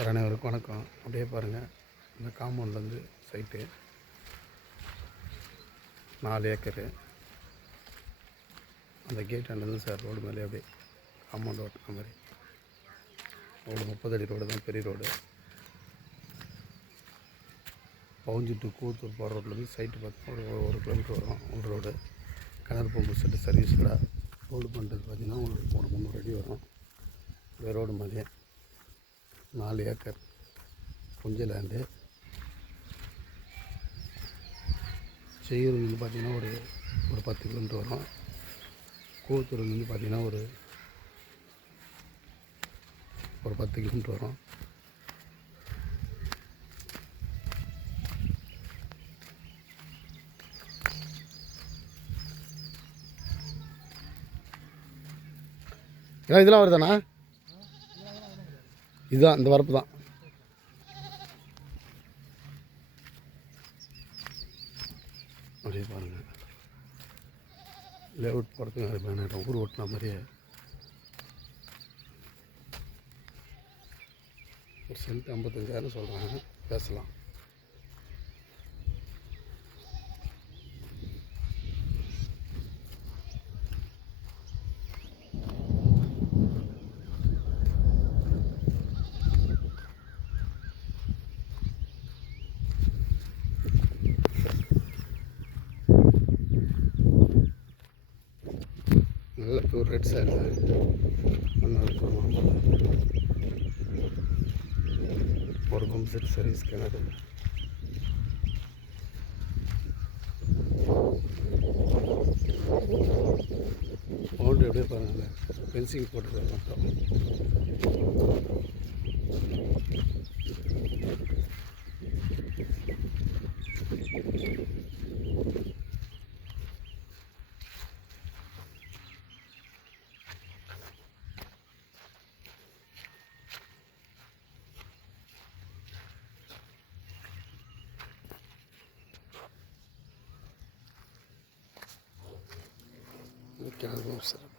Sir அனைவருக்கும் வணக்கம். அப்படியே பாருங்கள், இந்த காம்பவுண்ட்லேருந்து சைட்டு 4 ஏக்கரு. அந்த கேட் ஆண்டது சார் ரோடு மேலே அப்படியே காம்பவுண்ட் ஓட்டுற மாதிரி ரோடு 30 அடி ரோடு தான், பெரிய ரோடு. பவுஞ்சி டு கூத்தூர் போகிற ரோட்லேருந்து சைட்டு பார்த்தீங்கன்னா ஒரு கிலோமீட்டர் வரும். ஒரு ரோடு கிணறு பம்பு செட்டு சர்வீஸ் கடை. ரோடு பண்ணுறது பார்த்திங்கன்னா ஒரு 300 அடி வரும். இந்த ரோடு மாதிரியே 4 ஏக்கர் புஞ்ச லேண்டு. செய்யூர்லேருந்து பார்த்திங்கன்னா ஒரு 10 கிலோமீட்டர் வரும். கூத்தூர்லேருந்து பார்த்திங்கன்னா ஒரு 10 கிலோமீட்டர் வரும். ஏன்னா இதெல்லாம் வருதாண்ணா? இதுதான் இந்த வரப்பு தான். அப்படியே பாருங்கள், லேஅவுட் போகிறதுக்கு அருமையான ஊர் ஓட்டின மாதிரியே ஒரு சென்ட் 55,000 சொல்கிறாங்க. பேசலாம். நல்ல பியூர் ரெட் சார். ஒரு பம்ப் செட் சர்வீஸ் கிணறு. பவுண்டரி அப்படியே பாருங்கள், ஃபென்சிங் போட்டது மட்டும். கிணறு சார்